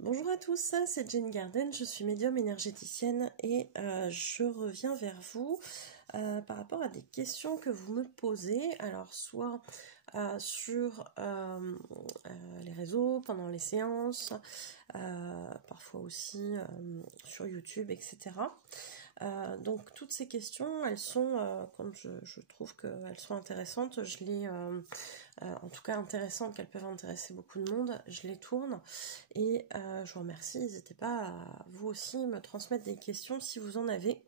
Bonjour à tous, c'est Jane Garden, je suis médium énergéticienne et je reviens vers vous par rapport à des questions que vous me posez, alors soit sur les réseaux, pendant les séances, parfois aussi sur YouTube, etc. Donc toutes ces questions, elles sont, comme je trouve qu'elles sont intéressantes, je les, en tout cas intéressantes, qu'elles peuvent intéresser beaucoup de monde, je les tourne et je vous remercie, n'hésitez pas à vous aussi me transmettre des questions si vous en avez.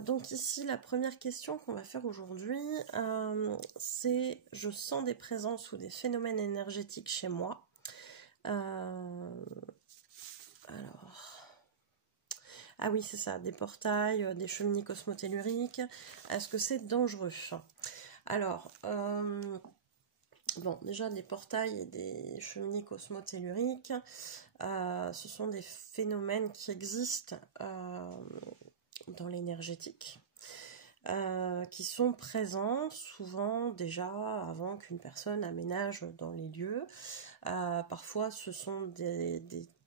Donc ici, la première question qu'on va faire aujourd'hui, c'est « Je sens des présences ou des phénomènes énergétiques chez moi ». Ah oui, c'est ça, des portails, des cheminées cosmotelluriques. Est-ce que c'est dangereux? Alors, bon, déjà des portails et des cheminées cosmotelluriques, ce sont des phénomènes qui existent dans l'énergétique, qui sont présents souvent déjà avant qu'une personne aménage dans les lieux. Parfois, ce sont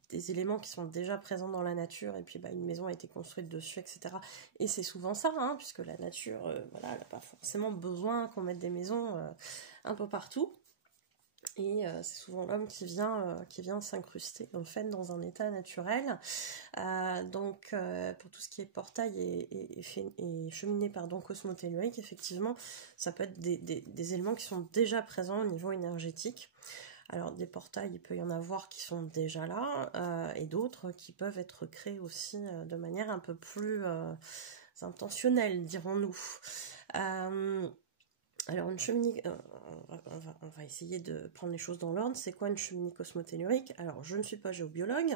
des éléments qui sont déjà présents dans la nature et puis une maison a été construite dessus, etc. Et c'est souvent ça, hein, puisque la nature, voilà, elle n'a pas forcément besoin qu'on mette des maisons un peu partout. Et c'est souvent l'homme qui vient s'incruster en fait dans un état naturel. Donc pour tout ce qui est portail et cheminée cosmotellurique, effectivement, ça peut être des éléments qui sont déjà présents au niveau énergétique. Alors des portails, il peut y en avoir qui sont déjà là, et d'autres qui peuvent être créés aussi de manière un peu plus intentionnelle, dirons-nous. Alors une cheminée, on va essayer de prendre les choses dans l'ordre. C'est quoi une cheminée cosmotellurique? Alors je ne suis pas géobiologue,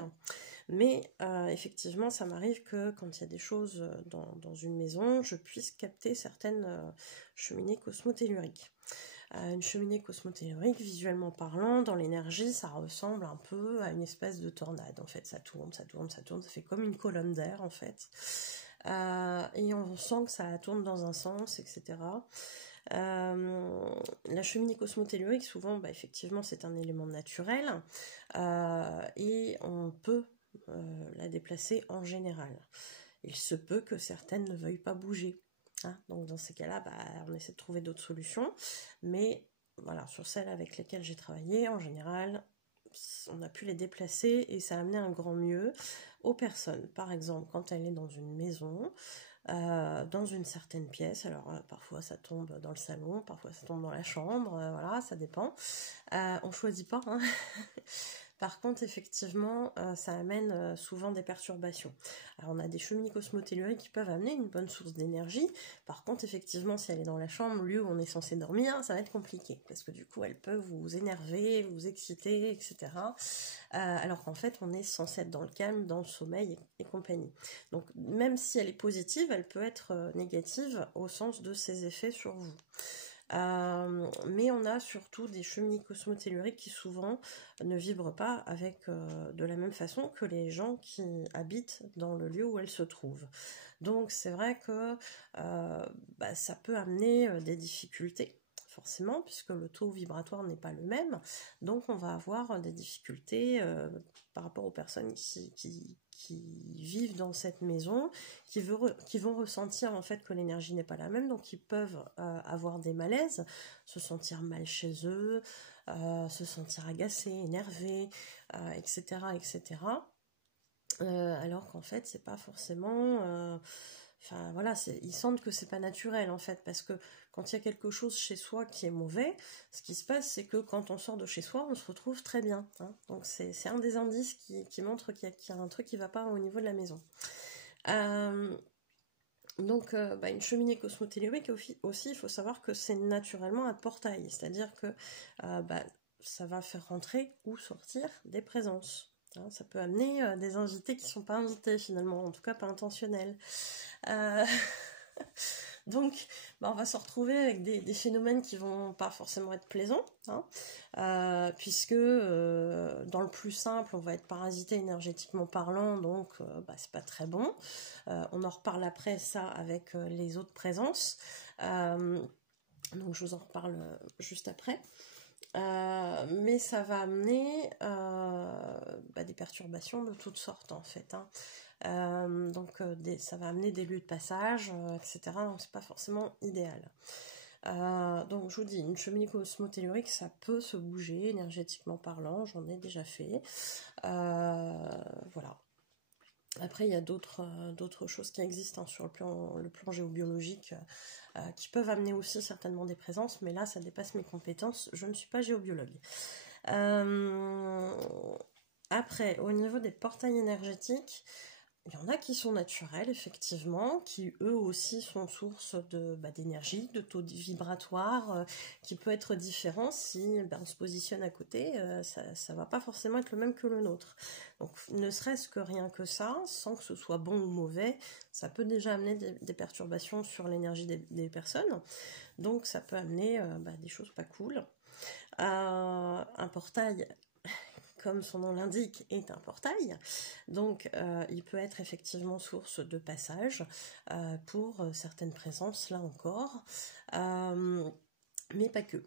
mais effectivement ça m'arrive que quand il y a des choses dans une maison, je puisse capter certaines cheminées cosmotelluriques. Une cheminée cosmotellurique, visuellement parlant, dans l'énergie, ça ressemble un peu à une espèce de tornade. En fait, ça tourne, ça tourne, ça tourne, ça fait comme une colonne d'air en fait. Et on sent que ça tourne dans un sens, etc. La cheminée cosmotellurique, souvent, effectivement, c'est un élément naturel et on peut la déplacer en général. Il se peut que certaines ne veuillent pas bouger. Hein, donc dans ces cas-là, on essaie de trouver d'autres solutions. Mais voilà, sur celles avec lesquelles j'ai travaillé, en général, on a pu les déplacer et ça a amené un grand mieux aux personnes. Par exemple, quand elle est dans une maison, dans une certaine pièce, alors parfois ça tombe dans le salon, parfois ça tombe dans la chambre, voilà, ça dépend. On choisit pas, hein. Par contre, effectivement, ça amène souvent des perturbations. Alors, on a des cheminées cosmotelluriques qui peuvent amener une bonne source d'énergie. Par contre, effectivement, si elle est dans la chambre, lieu où on est censé dormir, ça va être compliqué. Parce que du coup, elle peut vous énerver, vous exciter, etc. Alors qu'en fait, on est censé être dans le calme, dans le sommeil et compagnie. Donc, même si elle est positive, elle peut être négative au sens de ses effets sur vous. Mais on a surtout des cheminées cosmotelluriques qui souvent ne vibrent pas avec de la même façon que les gens qui habitent dans le lieu où elles se trouvent. Donc c'est vrai que ça peut amener des difficultés, forcément, puisque le taux vibratoire n'est pas le même. Donc on va avoir des difficultés par rapport aux personnes qui vivent dans cette maison, qui vont ressentir en fait que l'énergie n'est pas la même, donc ils peuvent avoir des malaises, se sentir mal chez eux, se sentir agacés, énervés, etc., etc. Alors qu'en fait c'est pas forcément... Enfin voilà, ils sentent que c'est pas naturel en fait, parce que quand il y a quelque chose chez soi qui est mauvais, ce qui se passe c'est que quand on sort de chez soi, on se retrouve très bien. Hein. Donc c'est un des indices qui montre qu'il y a un truc qui va pas au niveau de la maison. Donc une cheminée cosmotellurique aussi, il faut savoir que c'est naturellement un portail, c'est-à-dire que ça va faire rentrer ou sortir des présences. Hein, ça peut amener des invités qui ne sont pas invités finalement, en tout cas pas intentionnels. Donc on va se retrouver avec des phénomènes qui vont pas forcément être plaisants, hein, puisque dans le plus simple on va être parasité énergétiquement parlant, donc c'est pas très bon. On en reparle après ça avec les autres présences, donc je vous en reparle juste après. Mais ça va amener des perturbations de toutes sortes en fait, hein. Donc ça va amener des lieux de passage, etc. Donc c'est pas forcément idéal. Donc je vous dis, une cheminée osmotellurique, ça peut se bouger énergétiquement parlant, j'en ai déjà fait. Voilà. Après, il y a d'autres choses qui existent, hein, sur le plan géobiologique, qui peuvent amener aussi certainement des présences, mais là, ça dépasse mes compétences, je ne suis pas géobiologue. Après, au niveau des portails énergétiques, il y en a qui sont naturels, effectivement, qui eux aussi sont source d'énergie, de taux vibratoire, qui peut être différent si on se positionne à côté, ça va pas forcément être le même que le nôtre. Donc ne serait-ce que rien que ça, sans que ce soit bon ou mauvais, ça peut déjà amener des perturbations sur l'énergie des personnes, donc ça peut amener des choses pas cool. Un portail, comme son nom l'indique, est un portail. Donc, il peut être effectivement source de passage pour certaines présences, là encore, mais pas que.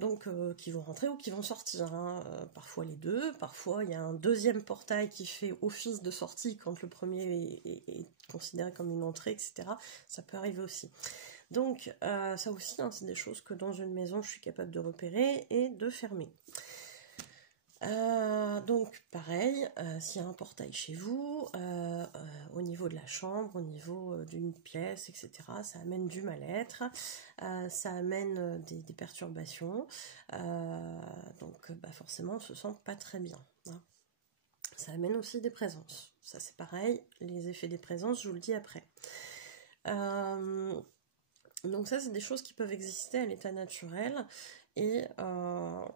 Donc, qui vont rentrer ou qui vont sortir, hein. Parfois les deux, parfois il y a un deuxième portail qui fait office de sortie quand le premier est considéré comme une entrée, etc. Ça peut arriver aussi. Donc, ça aussi, hein, c'est des choses que dans une maison, je suis capable de repérer et de fermer. Donc pareil, s'il y a un portail chez vous, au niveau de la chambre, au niveau d'une pièce, etc., ça amène du mal-être, ça amène des perturbations, donc forcément on se sent pas très bien, hein. Ça amène aussi des présences, ça c'est pareil, les effets des présences, je vous le dis après. Donc ça c'est des choses qui peuvent exister à l'état naturel, et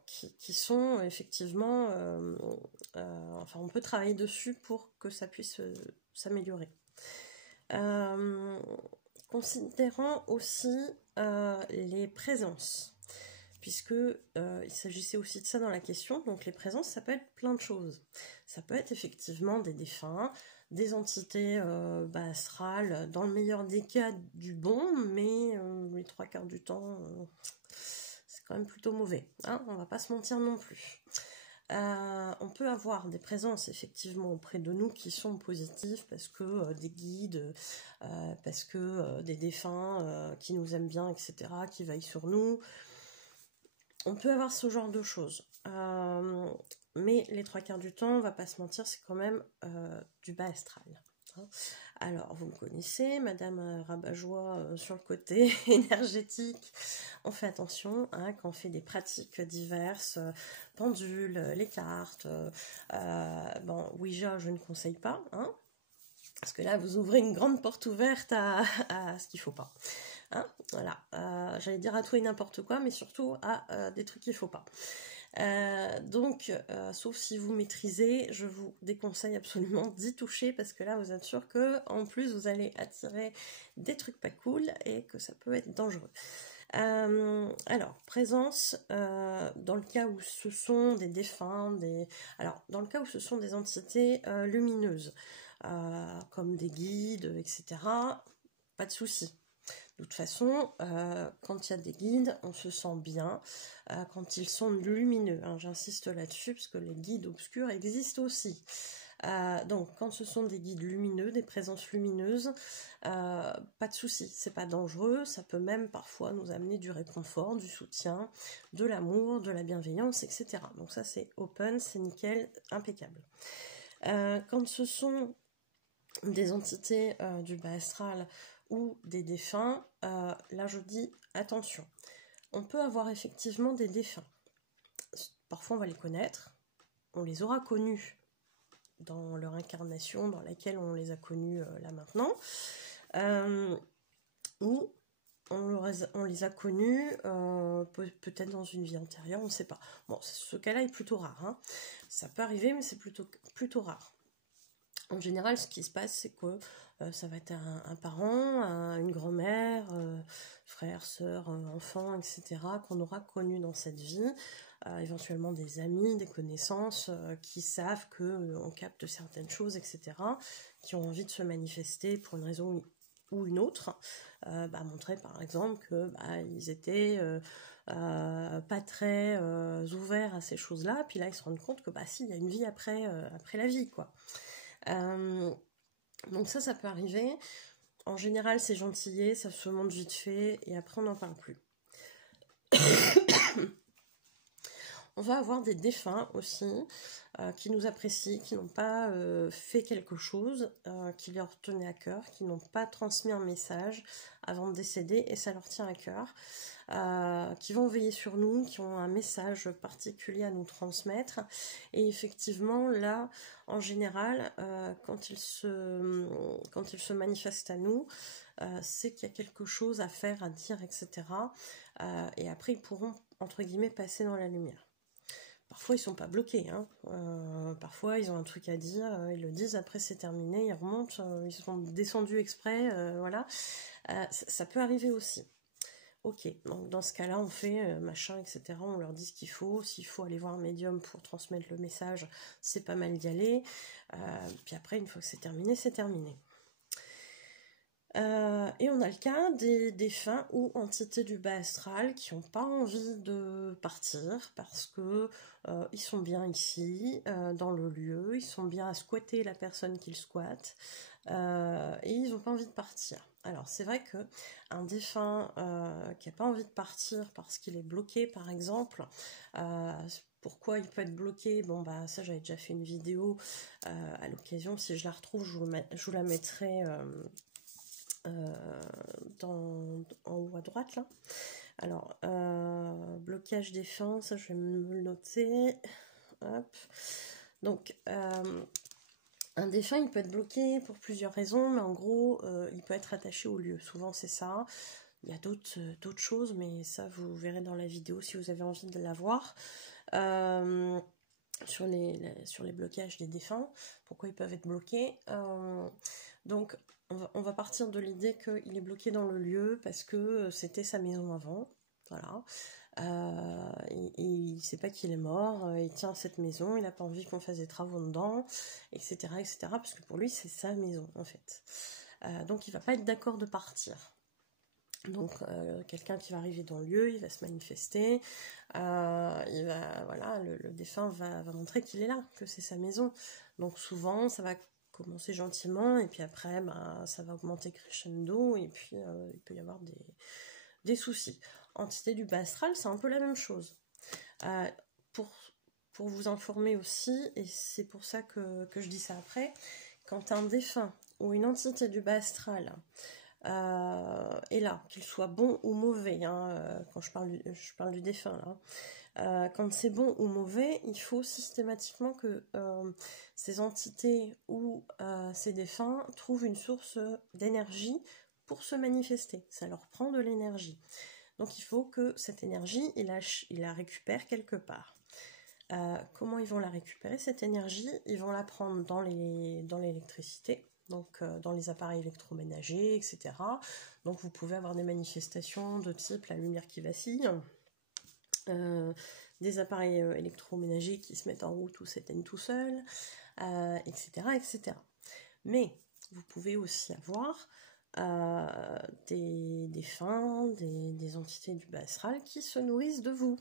qui sont effectivement, on peut travailler dessus pour que ça puisse s'améliorer. Considérant aussi les présences, puisque il s'agissait aussi de ça dans la question. Donc les présences, ça peut être plein de choses. Ça peut être effectivement des défunts, des entités astrales, dans le meilleur des cas du bon, mais les 3/4 du temps, c'est quand même plutôt mauvais, hein, on va pas se mentir non plus. On peut avoir des présences effectivement auprès de nous qui sont positives, parce que des guides, parce que des défunts qui nous aiment bien, etc., qui veillent sur nous. On peut avoir ce genre de choses. Mais les 3/4 du temps, on va pas se mentir, c'est quand même du bas astral, hein. Alors, vous me connaissez, Madame Rabat-Joie sur le côté énergétique. On fait attention, hein, quand on fait des pratiques diverses, pendules, les cartes, Ouija, je ne conseille pas, hein, parce que là, vous ouvrez une grande porte ouverte à ce qu'il ne faut pas. Hein, voilà, j'allais dire à tout et n'importe quoi, mais surtout à des trucs qu'il ne faut pas. Donc, sauf si vous maîtrisez, je vous déconseille absolument d'y toucher, parce que là vous êtes sûr que en plus vous allez attirer des trucs pas cool et que ça peut être dangereux. Alors, présence, dans le cas où ce sont des défunts, dans le cas où ce sont des entités lumineuses, comme des guides, etc., pas de souci. De toute façon, quand il y a des guides, on se sent bien quand ils sont lumineux, hein, j'insiste là-dessus, parce que les guides obscurs existent aussi. Donc, quand ce sont des guides lumineux, des présences lumineuses, pas de souci, c'est pas dangereux, ça peut même parfois nous amener du réconfort, du soutien, de l'amour, de la bienveillance, etc. Donc ça, c'est open, c'est nickel, impeccable. Quand ce sont des entités du bas astral ou des défunts, là je dis attention. On peut avoir effectivement des défunts. Parfois on va les connaître, on les aura connus dans leur incarnation dans laquelle on les a connus là maintenant, ou on les a connus peut-être dans une vie antérieure, on ne sait pas. Bon, ce cas-là est plutôt rare, hein. Ça peut arriver, mais c'est plutôt rare. En général, ce qui se passe, c'est que ça va être un parent, une grand-mère, frère, sœur, enfant, etc., qu'on aura connu dans cette vie, éventuellement des amis, des connaissances qui savent qu'on capte certaines choses, etc., qui ont envie de se manifester pour une raison ou une autre, montrer par exemple que ils étaient pas très ouverts à ces choses-là, puis là ils se rendent compte que bah si, il y a une vie après la vie, quoi. Donc ça peut arriver. En général, c'est gentillé, ça se montre vite fait, et après on n'en parle plus. On va avoir des défunts aussi, qui nous apprécient, qui n'ont pas fait quelque chose qui leur tenait à cœur, qui n'ont pas transmis un message avant de décéder, et ça leur tient à cœur, qui vont veiller sur nous, qui ont un message particulier à nous transmettre. Et effectivement, là, en général, quand ils se manifestent à nous, c'est qu'il y a quelque chose à faire, à dire, etc. Et après, ils pourront, entre guillemets, passer dans la lumière. Parfois, ils sont pas bloqués, hein. Parfois, ils ont un truc à dire, ils le disent, après c'est terminé, ils remontent, ils sont descendus exprès, voilà. Ça peut arriver aussi. Ok, donc dans ce cas-là, on fait machin, etc. On leur dit ce qu'il faut. S'il faut aller voir un médium pour transmettre le message, c'est pas mal d'y aller. Puis après, une fois que c'est terminé, c'est terminé. Et on a le cas des défunts ou entités du bas astral qui n'ont pas envie de partir parce que ils sont bien ici, dans le lieu, ils sont bien à squatter la personne qu'ils squattent, et ils n'ont pas envie de partir. Alors c'est vrai que un défunt qui n'a pas envie de partir parce qu'il est bloqué, par exemple, pourquoi il peut être bloqué? Bon bah ça j'avais déjà fait une vidéo à l'occasion, si je la retrouve je vous la mettrai en haut à droite là. Alors blocage défunt, ça je vais me le noter. Hop. Donc un défunt il peut être bloqué pour plusieurs raisons, mais en gros il peut être attaché au lieu, souvent c'est ça. Il y a d'autres choses, mais ça vous verrez dans la vidéo si vous avez envie de la voir. Sur les blocages des défunts, pourquoi ils peuvent être bloqués. Donc on va partir de l'idée qu'il est bloqué dans le lieu parce que c'était sa maison avant, voilà. Et il sait pas qu'il est mort, il tient cette maison, il n'a pas envie qu'on fasse des travaux dedans, etc., etc., parce que pour lui c'est sa maison en fait. Donc il va pas être d'accord de partir. Donc quelqu'un qui va arriver dans le lieu, il va se manifester, voilà, le défunt va montrer qu'il est là, que c'est sa maison. Donc souvent ça va commencer gentiment et puis après ça va augmenter crescendo et puis il peut y avoir des soucis. Entité du bas astral, c'est un peu la même chose. Pour vous informer aussi, et c'est pour ça que je dis ça après, quand un défunt ou une entité du bas astral et là, qu'il soit bon ou mauvais, hein, quand je parle du défunt là, quand c'est bon ou mauvais, il faut systématiquement que ces entités ou ces défunts trouvent une source d'énergie pour se manifester. Ça leur prend de l'énergie. Donc il faut que cette énergie, ils la récupèrent quelque part. Comment ils vont la récupérer, cette énergie? Ils vont la prendre dans l'électricité, donc dans les appareils électroménagers, etc. Donc vous pouvez avoir des manifestations de type la lumière qui vacille, des appareils électroménagers qui se mettent en route ou s'éteignent tout seuls, etc., etc. Mais vous pouvez aussi avoir des défunts, des entités du bas astral qui se nourrissent de vous.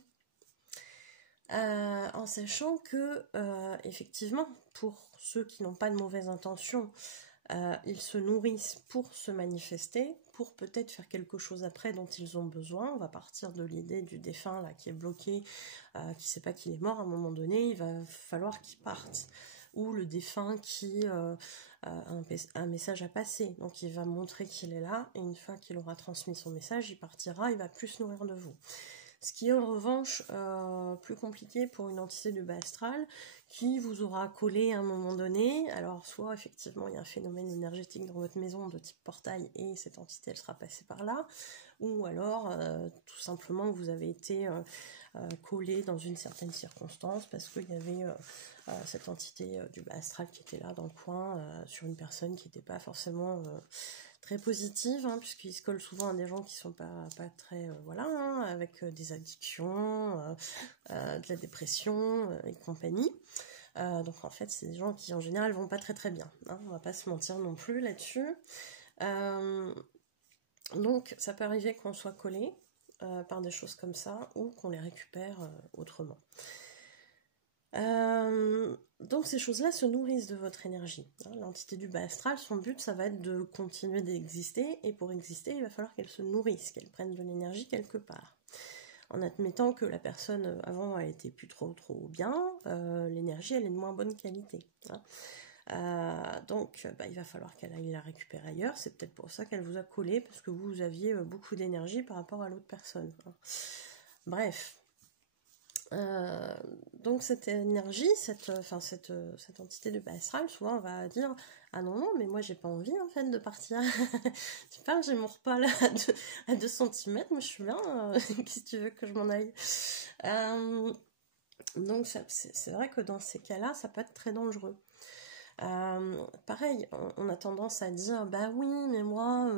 En sachant que, effectivement, pour ceux qui n'ont pas de mauvaises intentions, ils se nourrissent pour se manifester, pour peut-être faire quelque chose après dont ils ont besoin. On va partir de l'idée du défunt là, qui est bloqué, qui ne sait pas qu'il est mort, à un moment donné, il va falloir qu'il parte. Ou le défunt qui a un message à passer, donc il va montrer qu'il est là, et une fois qu'il aura transmis son message, il partira, il va plus se nourrir de vous. Ce qui est en revanche plus compliqué pour une entité du bas astral qui vous aura collé à un moment donné. Alors soit effectivement il y a un phénomène énergétique dans votre maison de type portail et cette entité elle sera passée par là, ou alors tout simplement vous avez été collé dans une certaine circonstance parce qu'il y avait cette entité du bas astral qui était là dans le coin sur une personne qui n'était pas forcément très positive, hein, puisqu'ils se collent souvent à des gens qui sont pas très voilà, hein, avec des addictions, de la dépression et compagnie. Donc en fait c'est des gens qui en général vont pas très bien, hein, on va pas se mentir non plus là-dessus. Donc ça peut arriver qu'on soit collé, par des choses comme ça, ou qu'on les récupère autrement. Donc ces choses-là se nourrissent de votre énergie. L'entité du bas astral, son but, ça va être de continuer d'exister, et pour exister, il va falloir qu'elle se nourrisse, qu'elle prenne de l'énergie quelque part. En admettant que la personne avant elle était plus trop bien, l'énergie elle est de moins bonne qualité. Donc il va falloir qu'elle aille la récupérer ailleurs. C'est peut-être pour ça qu'elle vous a collé, parce que vous aviez beaucoup d'énergie par rapport à l'autre personne. Bref. Donc cette énergie, cette entité de bas astral, souvent on va dire ah non, mais moi j'ai pas envie en fait de partir. Tu parles, j'ai mon repas là à 2 cm, moi je suis bien, qu'est-ce que tu veux que je m'en aille. Donc c'est vrai que dans ces cas-là, ça peut être très dangereux. Pareil, on a tendance à dire bah oui, mais moi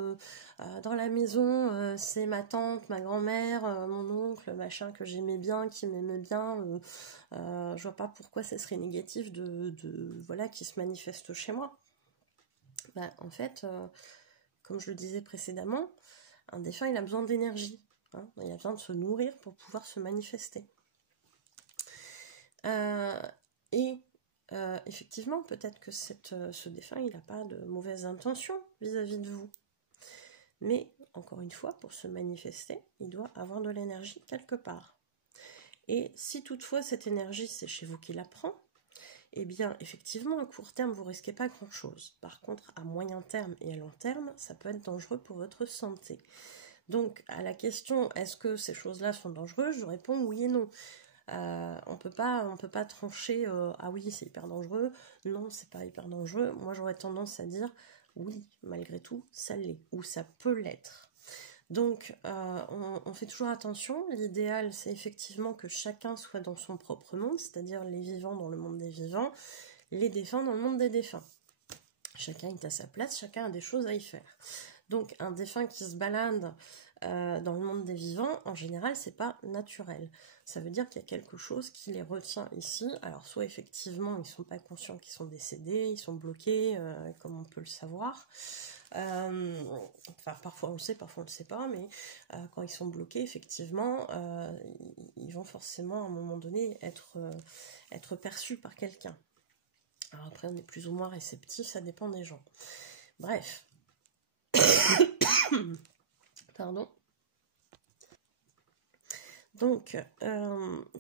dans la maison c'est ma tante, ma grand-mère, mon oncle, machin que j'aimais bien, qui m'aimait bien, je vois pas pourquoi ça serait négatif voilà qui se manifeste chez moi. En fait, comme je le disais précédemment, un défunt il a besoin d'énergie, il a besoin de se nourrir pour pouvoir se manifester. Effectivement, peut-être que ce défunt, il n'a pas de mauvaises intentions vis-à-vis de vous. Mais, encore une fois, pour se manifester, il doit avoir de l'énergie quelque part. Et si toutefois cette énergie, c'est chez vous qui la prend, eh bien, effectivement, à court terme, vous ne risquez pas grand-chose. Par contre, à moyen terme et à long terme, ça peut être dangereux pour votre santé. Donc, à la question, est-ce que ces choses-là sont dangereuses, je réponds oui et non. On peut pas trancher ah oui c'est hyper dangereux, non c'est pas hyper dangereux. Moi j'aurais tendance à dire oui malgré tout ça l'est, ou ça peut l'être. Donc on fait toujours attention. L'idéal c'est effectivement que chacun soit dans son propre monde, c'est-à-dire les vivants dans le monde des vivants, les défunts dans le monde des défunts. Chacun est à sa place, chacun a des choses à y faire. Donc un défunt qui se balade dans le monde des vivants, en général, c'est pas naturel. Ça veut dire qu'il y a quelque chose qui les retient ici. Alors, soit effectivement, ils sont pas conscients qu'ils sont décédés, ils sont bloqués, comme on peut le savoir. Parfois on le sait, parfois on le sait pas, mais quand ils sont bloqués, effectivement, ils vont forcément, à un moment donné, être perçus par quelqu'un. Alors après, on est plus ou moins réceptif, ça dépend des gens. Bref. Pardon. Donc,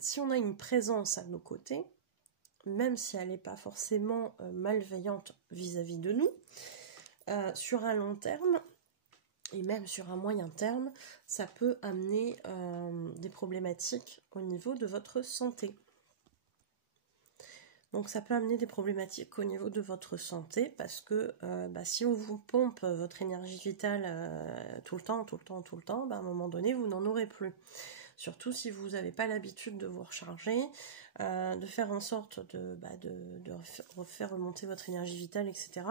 si on a une présence à nos côtés, même si elle n'est pas forcément malveillante vis-à-vis de nous, sur un long terme, et même sur un moyen terme, ça peut amener des problématiques au niveau de votre santé. Donc ça peut amener des problématiques au niveau de votre santé, parce que si on vous pompe votre énergie vitale tout le temps, à un moment donné, vous n'en aurez plus. Surtout si vous n'avez pas l'habitude de vous recharger, de faire en sorte de refaire remonter votre énergie vitale, etc.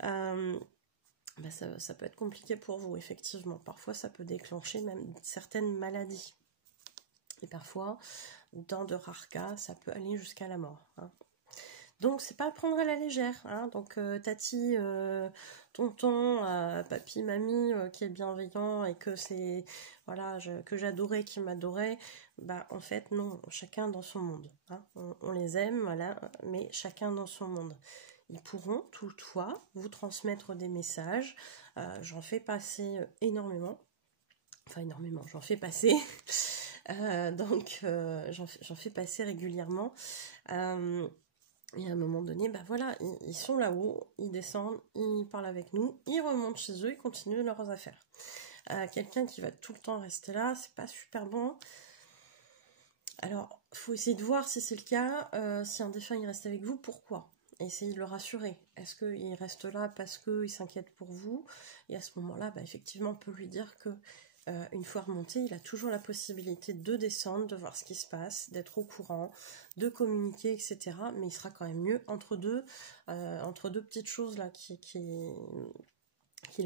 Ça peut être compliqué pour vous, effectivement. Parfois, ça peut déclencher même certaines maladies. Et parfois, dans de rares cas, ça peut aller jusqu'à la mort. Donc, c'est pas à prendre à la légère. Donc, tati, tonton, papy, mamie, qui est bienveillant et que c'est que j'adorais, qui m'adorait, en fait, non, chacun dans son monde. On les aime, voilà, mais chacun dans son monde. Ils pourront toutefois vous transmettre des messages. J'en fais passer énormément. Enfin, énormément, j'en fais passer. J'en fais passer régulièrement. Et à un moment donné, ils sont là-haut, ils descendent, ils parlent avec nous, ils remontent chez eux, ils continuent leurs affaires. Quelqu'un qui va tout le temps rester là, c'est pas super bon. Alors, il faut essayer de voir si c'est le cas. Si un défunt il reste avec vous, pourquoi ? Essayez de le rassurer. Est-ce qu'il reste là parce qu'il s'inquiète pour vous ? Et à ce moment-là, effectivement, on peut lui dire que une fois remonté, il a toujours la possibilité de descendre, de voir ce qui se passe, d'être au courant, de communiquer, etc. Mais il sera quand même mieux entre deux petites choses là qu'il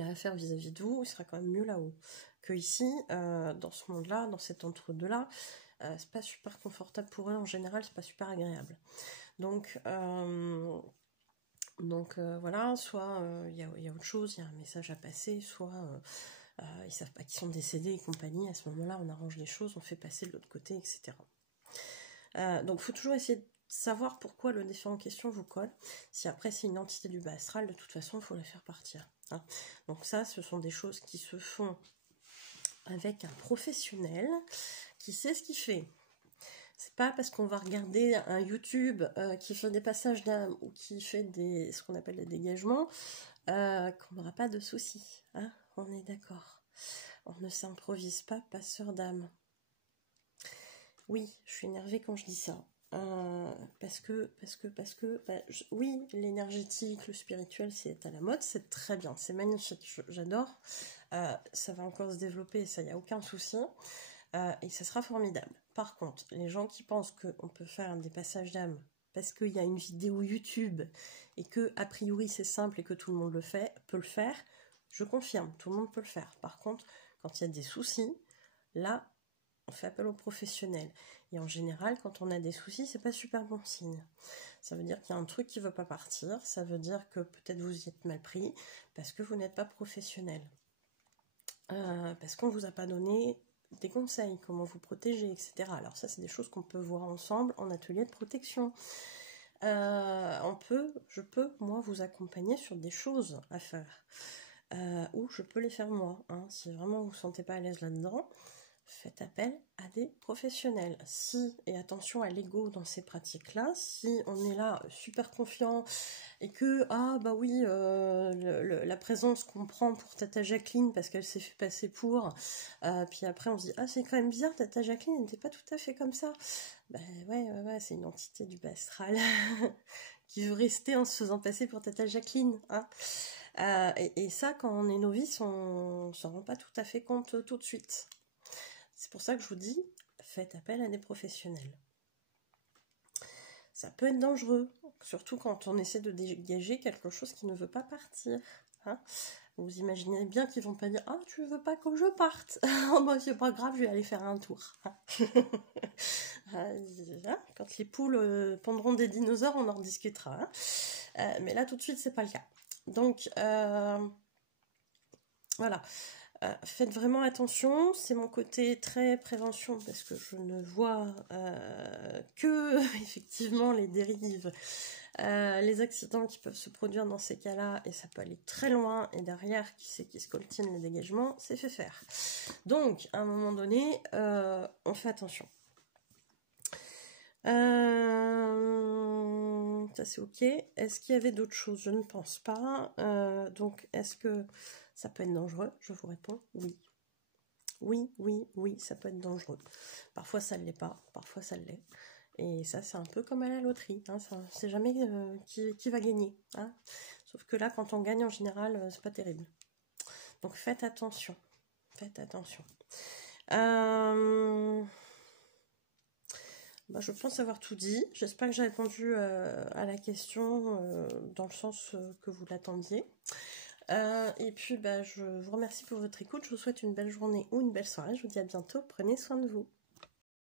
a à faire vis-à-vis de vous. Il sera quand même mieux là-haut que ici, dans ce monde-là, dans cet entre-deux-là. C'est pas super confortable pour eux en général, c'est pas super agréable. Donc voilà, soit il y a autre chose, il y a un message à passer, soit ils savent pas qu'ils sont décédés et compagnie. À ce moment-là, on arrange les choses, on fait passer de l'autre côté, etc. Donc, il faut toujours essayer de savoir pourquoi le défunt en question vous colle. Si après c'est une entité du bas astral, de toute façon, il faut la faire partir. Hein. Donc ça, ce sont des choses qui se font avec un professionnel qui sait ce qu'il fait. C'est pas parce qu'on va regarder un YouTube qui fait des passages d'âme ou qui fait ce qu'on appelle des dégagements qu'on n'aura pas de soucis. Hein, on est d'accord. On ne s'improvise pas passeur d'âme. Oui, je suis énervée quand je dis ça. Parce que, oui, l'énergétique, le spirituel, c'est à la mode, c'est très bien, c'est magnifique, j'adore. Ça va encore se développer, ça, il n'y a aucun souci. Et ça sera formidable. Par contre, les gens qui pensent qu'on peut faire des passages d'âme parce qu'il y a une vidéo YouTube et que, a priori, c'est simple et que tout le monde peut le faire, je confirme, tout le monde peut le faire. Par contre, quand il y a des soucis, là, on fait appel aux professionnels. Et en général, quand on a des soucis, c'est pas super bon signe. Ça veut dire qu'il y a un truc qui veut pas partir, ça veut dire que peut-être vous y êtes mal pris, parce que vous n'êtes pas professionnel. Parce qu'on vous a pas donné des conseils, comment vous protéger, etc. Alors ça, c'est des choses qu'on peut voir ensemble en atelier de protection. Je peux, moi, vous accompagner sur des choses à faire. Ou je peux les faire moi. Hein. Si vraiment vous ne vous sentez pas à l'aise là-dedans, faites appel à des professionnels. Et attention à l'ego dans ces pratiques-là, si on est là super confiant et que, la présence qu'on prend pour Tata Jacqueline parce qu'elle s'est fait passer pour, puis après on se dit, c'est quand même bizarre, Tata Jacqueline n'était pas tout à fait comme ça. Ouais, c'est une entité du bas astral qui veut rester en se faisant passer pour Tata Jacqueline. Hein. Et ça, quand on est novice, on s'en rend pas tout à fait compte tout de suite. C'est pour ça que je vous dis, faites appel à des professionnels. Ça peut être dangereux, surtout quand on essaie de dégager quelque chose qui ne veut pas partir. Hein. Vous imaginez bien qu'ils vont pas dire « Ah, tu veux pas que je parte ?» C'est pas grave, je vais aller faire un tour. Quand les poules pondront des dinosaures, on en rediscutera. Hein. Mais là, tout de suite, c'est pas le cas. Donc, voilà. Faites vraiment attention, c'est mon côté très prévention parce que je ne vois que effectivement les dérives, les accidents qui peuvent se produire dans ces cas-là et ça peut aller très loin et derrière qui c'est qui scoltine les dégagements, c'est fait faire. Donc à un moment donné, on fait attention. Ça c'est ok. Est-ce qu'il y avait d'autres choses? Je ne pense pas. Donc est-ce que ça peut être dangereux? Je vous réponds oui. Oui, ça peut être dangereux. Parfois ça ne l'est pas, parfois ça l'est. Et ça c'est un peu comme à la loterie. Hein, c'est jamais qui va gagner. Hein. Sauf que là quand on gagne en général, c'est pas terrible. Donc faites attention. Faites attention. Je pense avoir tout dit. J'espère que j'ai répondu à la question dans le sens que vous l'attendiez. Et puis, je vous remercie pour votre écoute. Je vous souhaite une belle journée ou une belle soirée. Je vous dis à bientôt. Prenez soin de vous.